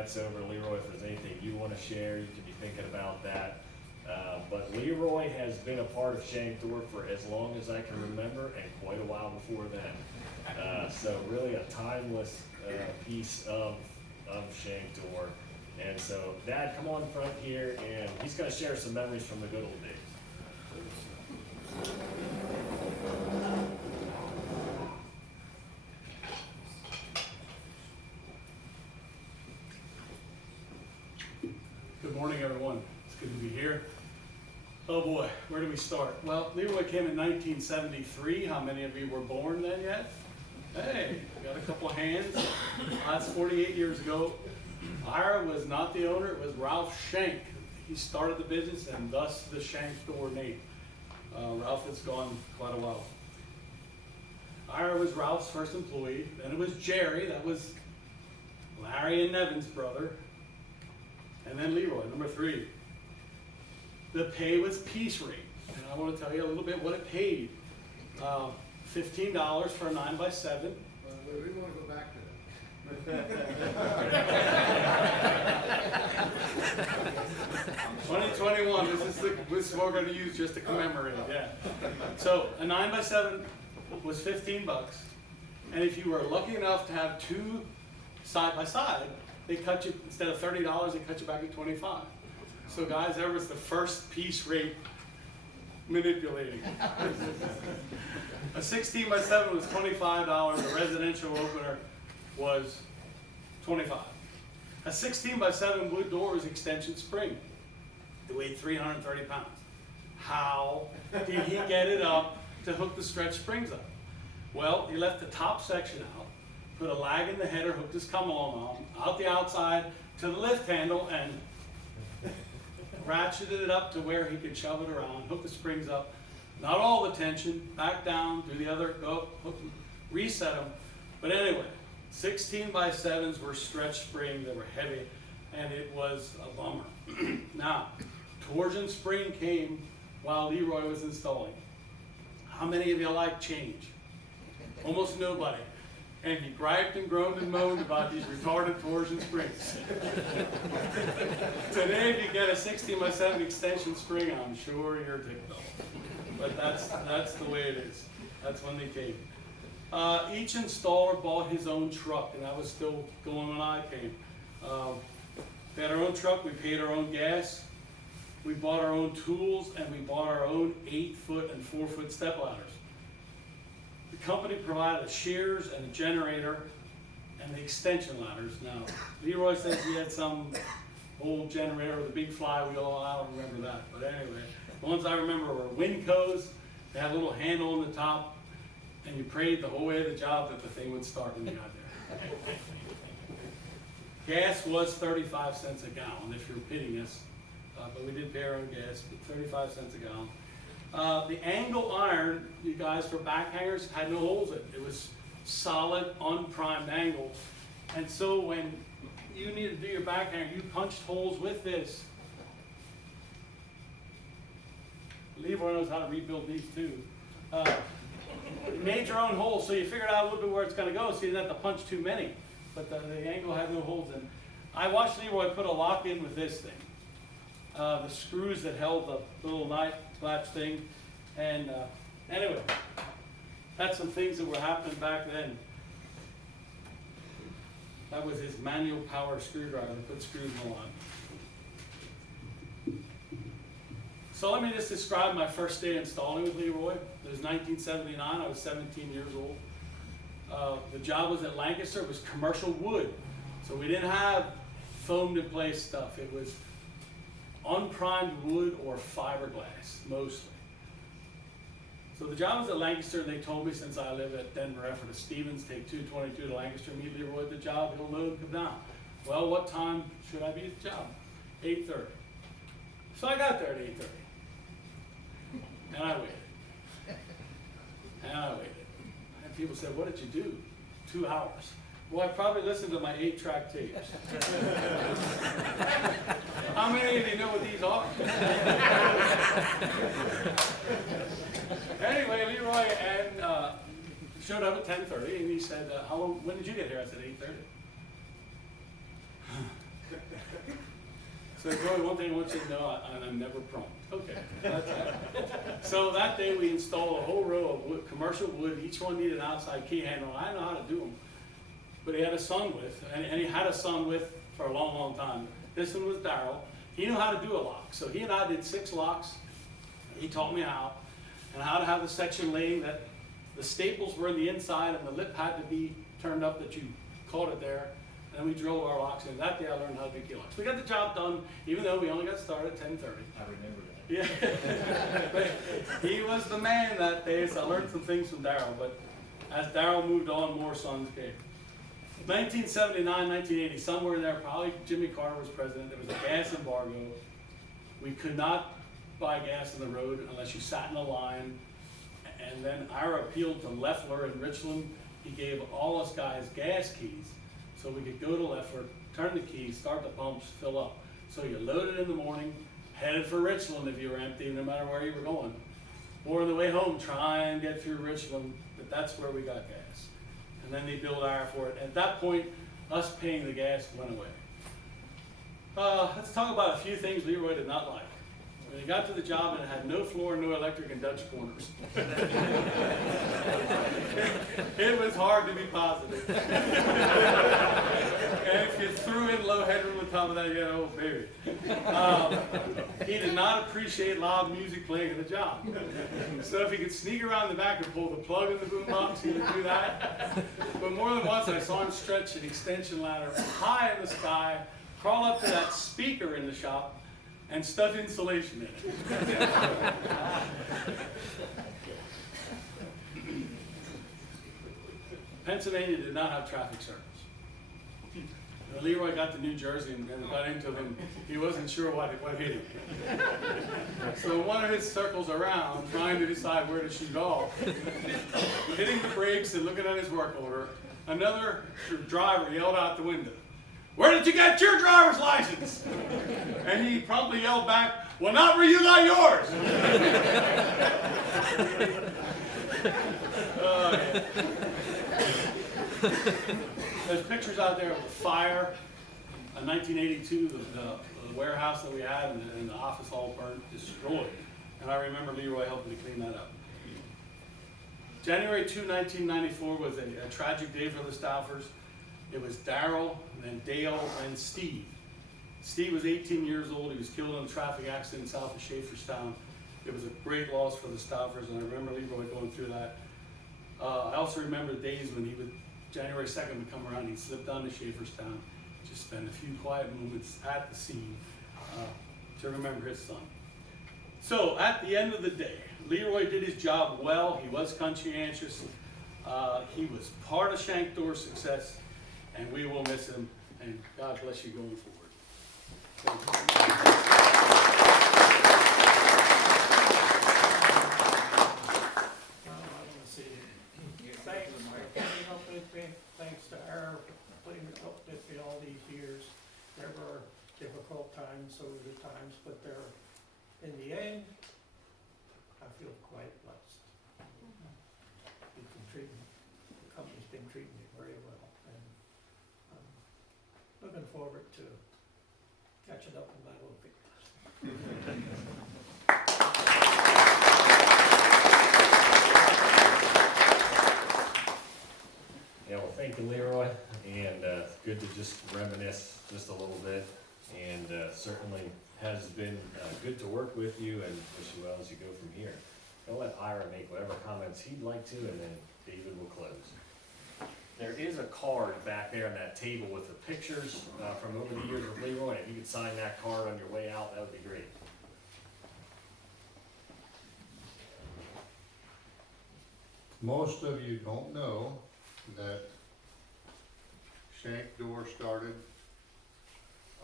hats over. Leroy, if there's anything you want to share, you could be thinking about that. But Leroy has been a part of Shank Door for as long as I can remember, and quite a while before then. So really a timeless piece of Shank Door. And so, Dad, come on front here, and he's going to share some memories from the good old days. Good morning, everyone. It's good to be here. Oh boy, where do we start? Well, Leroy came in 1973. How many of you were born then yet? Hey, got a couple of hands. That's 48 years ago. Ira was not the owner, it was Ralph Shank. He started the business, and thus the Shank Door name. Ralph has gone quite a while. Ira was Ralph's first employee. Then it was Jerry, that was Larry and Nevin's brother. And then Leroy, number 3. The pay was piece rate. And I want to tell you a little bit what it paid. $15 for a 9x7. We want to go back to that. 2021, this is what we're going to use just to commemorate, yeah. So a 9x7 was $15. And if you were lucky enough to have 2 side by side, they cut you, instead of $30, they cut you back at $25. So guys, that was the first piece rate manipulating. A 16x7 was $25, a residential opener was $25. A 16x7 wood door was extension spring. It weighed 330 pounds. How did he get it up to hook the stretch springs up? Well, he left the top section out, put a lag in the header, hooked his come-along out the outside to the lift handle, and ratcheted it up to where he could shove it around, hook the springs up, not all the tension, back down, do the other, go, hook them, reset them. But anyway, 16x7s were stretch spring, they were heavy, and it was a bummer. Now, torsion spring came while Leroy was installing. How many of you like change? Almost nobody. And he griped and groaned and moaned about these retarded torsion springs. Today, if you get a 16x7 extension spring, I'm sure you're ticked off. But that's the way it is. That's when they came. Each installer bought his own truck, and that was still going when I came. We had our own truck, we paid our own gas, we bought our own tools, and we bought our own 8-foot and 4-foot step ladders. The company provided a shears and a generator and the extension ladders. Now, Leroy says he had some old generator with a big flywheel. I don't remember that. But anyway, the ones I remember were Winco's. They had a little handle on the top, and you prayed the whole way to the job that the thing would start when you got there. Gas was 35 cents a gallon if you're pitting us, but we did pay our own gas, but 35 cents a gallon. The angle iron, you guys, for back hangers had no holes in it. It was solid, unprimed angle. And so when you needed to do your back hanger, you punched holes with this. Leroy knows how to rebuild these too. You made your own holes, so you figured out a little bit where it's going to go, so you didn't have to punch too many. But the angle had no holes in. I watched Leroy put a lock in with this thing. The screws that held the little knife latch thing. And anyway, that's some things that were happening back then. That was his manual power screwdriver that put screws in the line. So let me just describe my first day installing with Leroy. It was 1979, I was 17 years old. The job was at Lancaster, it was commercial wood. So we didn't have foamed in place stuff. It was unprimed wood or fiberglass, mostly. So the job was at Lancaster, and they told me, since I live at Denver, Effort of Stevens, take 222 to Lancaster, meet Leroy at the job, he'll load and come down. Well, what time should I be at the job? 8:30. So I got there at 8:30. And I waited. And I waited. And people said, what did you do? 2 hours. Well, I probably listened to my 8-track tapes. How many of you know what these are? Anyway, Leroy showed up at 10:30, and he said, when did you get here? I said, 8:30. So Joey, one thing I want you to know, I'm never prompt. Okay. That's it. So that day we installed a whole row of wood, commercial wood. Each one needed an outside key handle. I know how to do them. But he had a son with, and he had a son with for a long, long time. This one was Daryl. He knew how to do a lock. So he and I did 6 locks. He taught me how, and how to have the section laying that the staples were in the inside and the lip had to be turned up that you caught it there. And we drilled our locks in. That day I learned how to do key locks. We got the job done, even though we only got started at 10:30. I remember that. Yeah. But he was the man that day, so I learned some things from Daryl. But as Daryl moved on, more sons came. 1979, 1980, somewhere in there, probably Jimmy Carter was president. There was a gas embargo. We could not buy gas on the road unless you sat in a line. And then Ira appealed to Leffler in Richland. He gave all us guys gas keys so we could go to Leffler, turn the keys, start the pumps, fill up. So you loaded in the morning, headed for Richland if you were empty, no matter where you were going. Or on the way home, try and get through Richland, but that's where we got gas. And then they billed Ira for it. At that point, us paying the gas went away. Let's talk about a few things Leroy did not like. When he got to the job and it had no floor, no electric, and Dutch corners. It was hard to be positive. And if you threw in low headroom on top of that, you had an old baby. He did not appreciate loud music playing in the job. So if he could sneak around the back and pull the plug in the boombox, he would do that. But more than once, I saw him stretch an extension ladder high in the sky, crawl up to that speaker in the shop, and stuff insulation in it. Pennsylvania did not have traffic circles. When Leroy got to New Jersey and got into them, he wasn't sure what hit him. So one of his circles around, trying to decide where to shoot off, hitting the brakes and looking at his work order, another driver yelled out the window, "Where did you get your driver's license?" And he promptly yelled back, "Well, not where you got yours." Yeah. There's pictures out there of the fire in 1982, the warehouse that we had and the office all burned, destroyed. And I remember Leroy helping to clean that up. January 2, 1994 was a tragic day for the Stauffers. It was Daryl, and then Dale, and Steve. Steve was 18 years old. He was killed in a traffic accident south of Schaeferstown. It was a great loss for the Stauffers, and I remember Leroy going through that. I also remember the days when he would, January 2nd would come around, he'd slip down to Schaeferstown, just spend a few quiet moments at the scene to remember his son. So at the end of the day, Leroy did his job well. He was conscientious. He was part of Shank Door's success, and we will miss him, and God bless you going forward. Thanks to Ira for putting up with me all these years. There were difficult times, so were the times, but in the end, I feel quite blessed. The company's been treating me very well, and I'm looking forward to catching up with my little victims. Yeah, well, thank you, Leroy, and good to just reminisce just a little bit, and certainly has been good to work with you, and wish you well as you go from here. I'll let Ira make whatever comments he'd like to, and then David will close. There is a card back there on that table with the pictures from over the years with Leroy. If you could sign that card on your way out, that would be great. Most of you don't know that Shank Door started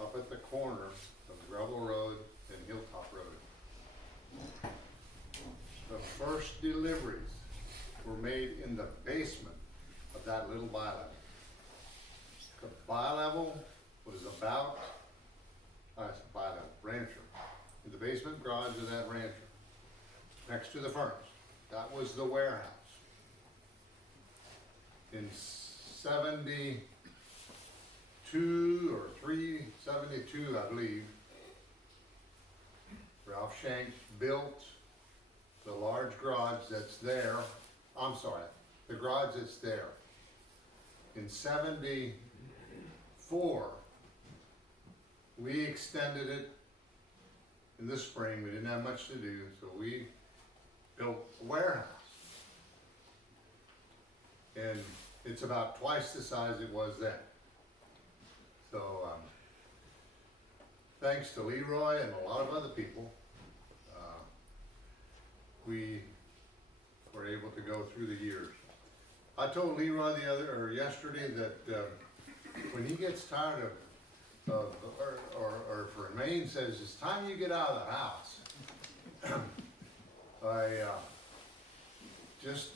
up at the corner of Gravel Road and Hilltop Road. The first deliveries were made in the basement of that little bi-level. The bi-level was about, rancher, in the basement garage of that rancher, next to the furnace. That was the warehouse. In 72 or 72, I believe, Ralph Shank built the large garage that's there, the garage that's there. In '74, we extended it in the spring. We didn't have much to do, so we built a warehouse. And it's about twice the size it was then. So, thanks to Leroy and a lot of other people, we were able to go through the years. I told Leroy yesterday that when he gets tired or if Remain says it's time you get out of the house,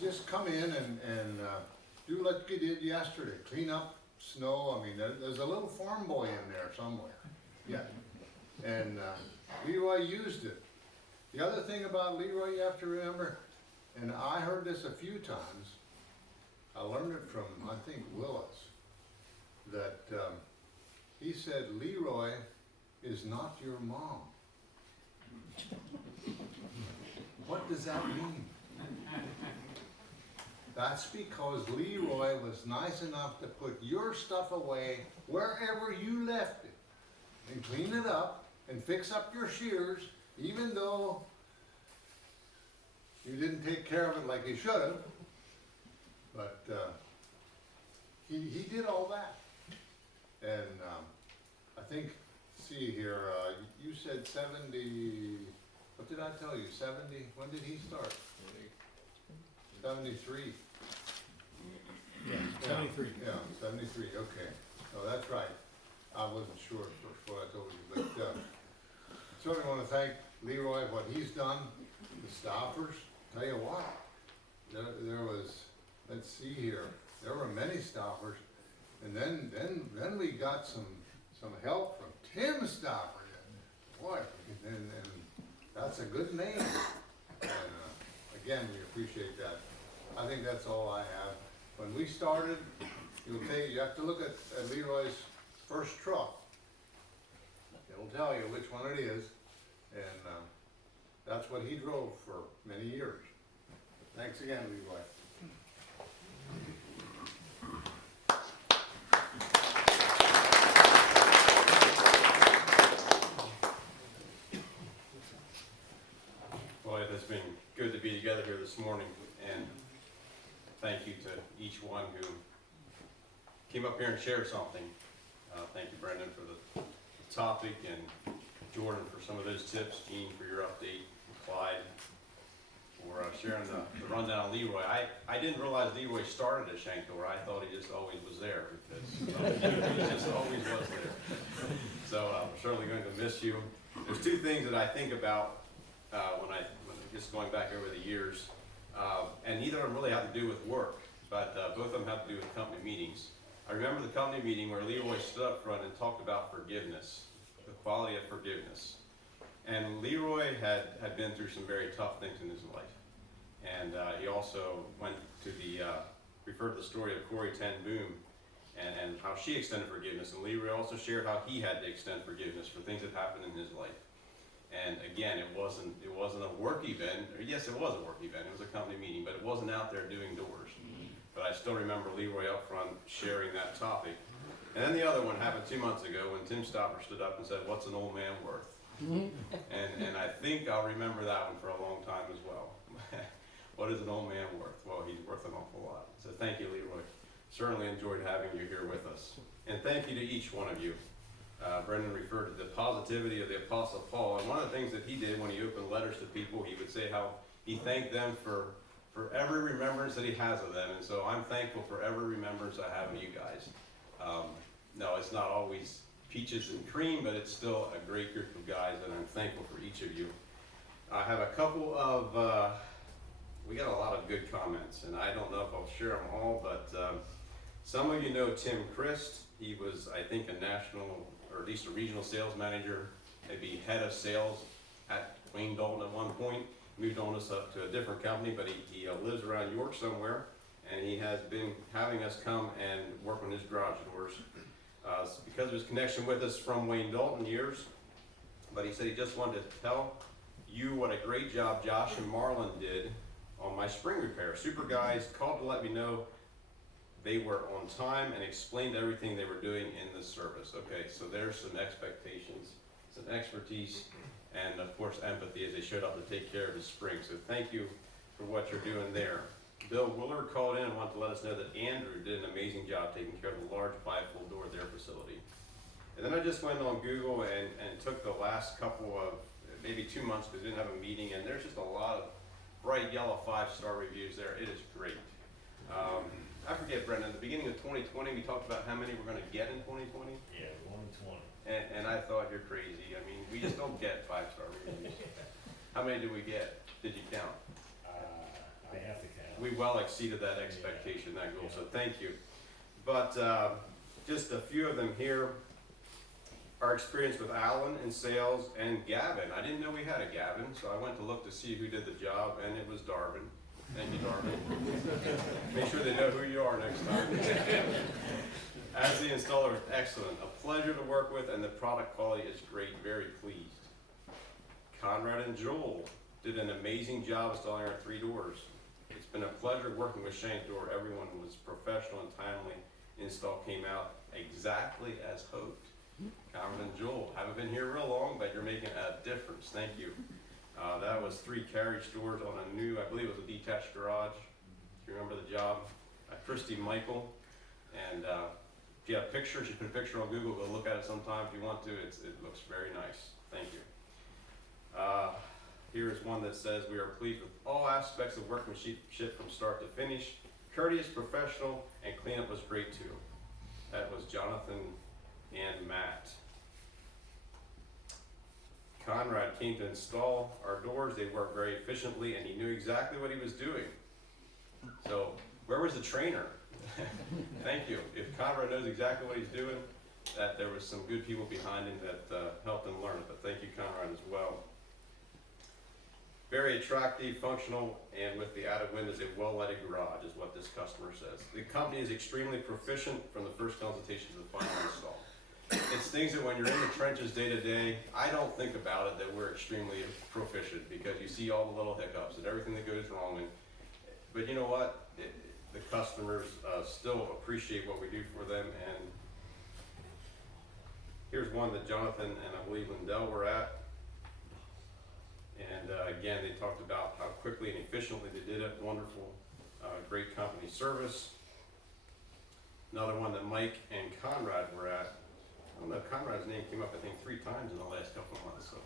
just come in and do like you did yesterday. Clean up snow. I mean, there's a little farm boy in there somewhere. Yeah. And Leroy used it. The other thing about Leroy you have to remember, and I heard this a few times, I learned it from, I think, Willis, that he said, Leroy is not your mom. What does that mean? That's because Leroy was nice enough to put your stuff away wherever you left it and clean it up and fix up your shears, even though you didn't take care of it like you should have. But he did all that. And I think, see here, you said 70, what did I tell you, 70? When did he start? 73. Yeah, 73. Yeah, 73, okay. No, that's right. I wasn't sure before I told you, but certainly want to thank Leroy for what he's done. The staffers, tell you what, there was, let's see here, there were many staffers, and then we got some help from Tim Staffer. Boy, and that's a good name. And again, we appreciate that. I think that's all I have. When we started, you have to look at Leroy's first truck. It'll tell you which one it is, and that's what he drove for many years. Thanks again, Leroy. Well, it has been good to be together here this morning, and thank you to each one who came up here and shared something. Thank you, Brendan, for the topic, and Jordan for some of those tips, Gene for your update, and Clyde for sharing the rundown on Leroy. I didn't realize Leroy started at Shankdor. I thought he just always was there, because he just always was there. So I'm certainly going to miss you. There's two things that I think about when just going back over the years, and neither of them really have to do with work, but both of them have to do with company meetings. I remember the company meeting where Leroy stood up front and talked about forgiveness, the quality of forgiveness. And Leroy had been through some very tough things in his life. And he also went to referred to the story of Corrie ten Boom and how she extended forgiveness. And Leroy also shared how he had to extend forgiveness for things that happened in his life. And again, it wasn't a work event. Or yes, it was a work event. It was a company meeting, but it wasn't out there doing doors. But I still remember Leroy up front sharing that topic. And then the other one happened 2 months ago when Tim Stopper stood up and said, "What's an old man worth?" And I think I'll remember that one for a long time as well. What is an old man worth? Well, he's worth an awful lot. So thank you, Leroy. Certainly enjoyed having you here with us. And thank you to each one of you. Brendan referred to the positivity of the Apostle Paul. And one of the things that he did when he opened letters to people, he would say how he thanked them for every remembrance that he has of them. And so I'm thankful for every remembrance I have of you guys. No, it's not always peaches and cream, but it's still a great group of guys, and I'm thankful for each of you. I have a couple of, we got a lot of good comments, and I don't know if I'll share them all, but some of you know Tim Christ. He was, I think, a national, or at least a regional sales manager, maybe head of sales at Wayne Dalton at one point. Moved on us up to a different company, but he lives around York somewhere, and he has been having us come and work on his garage doors because of his connection with us from Wayne Dalton years. But he said he just wanted to tell you what a great job Josh and Marlon did on my spring repair. Super guys called to let me know they were on time and explained everything they were doing in the service. Okay, so there's some expectations, some expertise, and of course empathy as they showed up to take care of his spring. So thank you for what you're doing there. Bill Willard called in and wanted to let us know that Andrew did an amazing job taking care of the large bifold door at their facility. And then I just went on Google and took the last couple of, maybe 2 months, because we didn't have a meeting, and there's just a lot of bright yellow 5-star reviews there. It is great. I forget, Brendan, at the beginning of 2020, we talked about how many we're gonna get in 2020. Yeah, 120. And I thought, you're crazy. I mean, we just don't get 5-star reviews. How many did we get? Did you count? I have to count. We well exceeded that expectation, that goal, so thank you. But just a few of them here. Our experience with Alan in sales and Gavin. I didn't know we had a Gavin, so I went to look to see who did the job, and it was Darvin. Thank you, Darvin. Make sure they know who you are next time. As the installer, excellent. A pleasure to work with, and the product quality is great. Very pleased. Conrad and Joel did an amazing job installing our 3 doors. It's been a pleasure working with Shane's Door. Everyone was professional and timely. Install came out exactly as hoped. Conrad and Joel, haven't been here real long, but you're making a difference. Thank you. That was 3 carriage doors on a new, I believe it was a detached garage. If you remember the job. Christy Michael. And if you have pictures, you put a picture on Google, go look at it sometime if you want to. It looks very nice. Thank you. Here's one that says, we are pleased with all aspects of workmanship from start to finish. Courteous, professional, and cleanup was great too. That was Jonathan and Matt. Conrad came to install our doors. They worked very efficiently, and he knew exactly what he was doing. So, where was the trainer? Thank you. If Conrad knows exactly what he's doing, that there was some good people behind him that helped him learn it. But thank you, Conrad, as well. Very attractive, functional, and with the added windows, a well-lighted garage is what this customer says. The company is extremely proficient from the first consultation to the final install. It's things that when you're in the trenches day to day, I don't think about it that we're extremely proficient, because you see all the little hiccups and everything that goes wrong. But you know what? The customers still appreciate what we do for them. And here's one that Jonathan and I believe Lindell were at. And again, they talked about how quickly and efficiently they did it. Wonderful, great company service. Another one that Mike and Conrad were at. I don't know, Conrad's name came up I think 3 times in the last couple of months. So,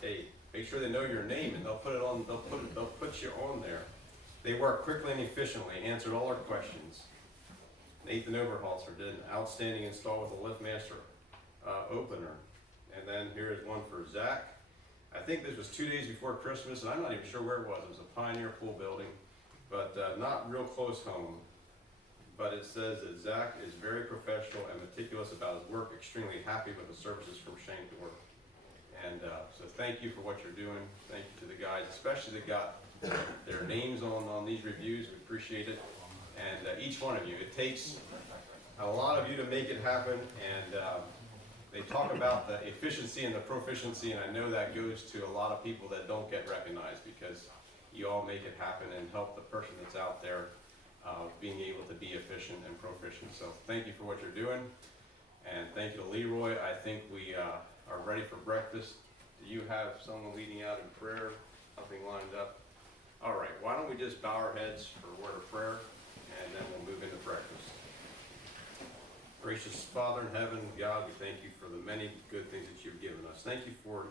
hey, make sure they know your name and they'll put it on. They'll put you on there. They worked quickly and efficiently, answered all our questions. Nathan Overhalter did an outstanding install with a LiftMaster opener. And then here is one for Zach. I think this was 2 days before Christmas, and I'm not even sure where it was. It was a Pioneer Pool building, but not real close home. But it says that Zach is very professional and meticulous about his work, extremely happy with the services from Shane Door. And so thank you for what you're doing. Thank you to the guys, especially that got their names on these reviews. We appreciate it. And each one of you, it takes a lot of you to make it happen. And they talk about the efficiency and the proficiency, and I know that goes to a lot of people that don't get recognized, because you all make it happen and help the person that's out there being able to be efficient and proficient. So thank you for what you're doing, and thank you to Leroy. I think we are ready for breakfast. Do you have someone leading out in prayer? Something lined up? All right, why don't we just bow our heads for a word of prayer, and then we'll move into breakfast. Gracious Father in heaven, God, we thank you for the many good things that you've given us. Thank you for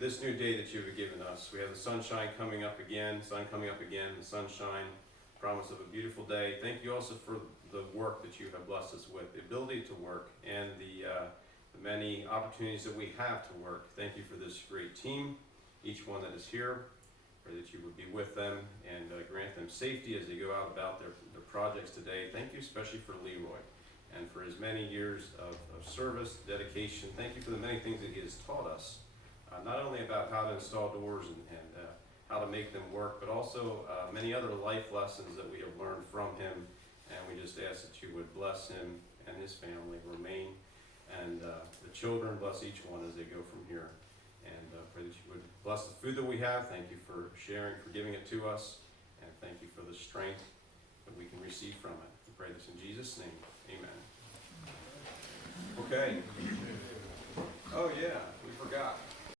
this new day that you've given us. We have the sunshine coming up again, the sunshine, promise of a beautiful day. Thank you also for the work that you have blessed us with, the ability to work, and the many opportunities that we have to work. Thank you for this great team, each one that is here. Pray that you would be with them and grant them safety as they go out about their projects today. Thank you especially for Leroy and for his many years of service, dedication. Thank you for the many things that he has taught us, not only about how to install doors and how to make them work, but also many other life lessons that we have learned from him. And we just ask that you would bless him and his family, remain, and the children, bless each one as they go from here. And pray that you would bless the food that we have. Thank you for sharing, for giving it to us. And thank you for the strength that we can receive from it. We pray this in Jesus' name. Amen. Okay. Oh yeah, we forgot.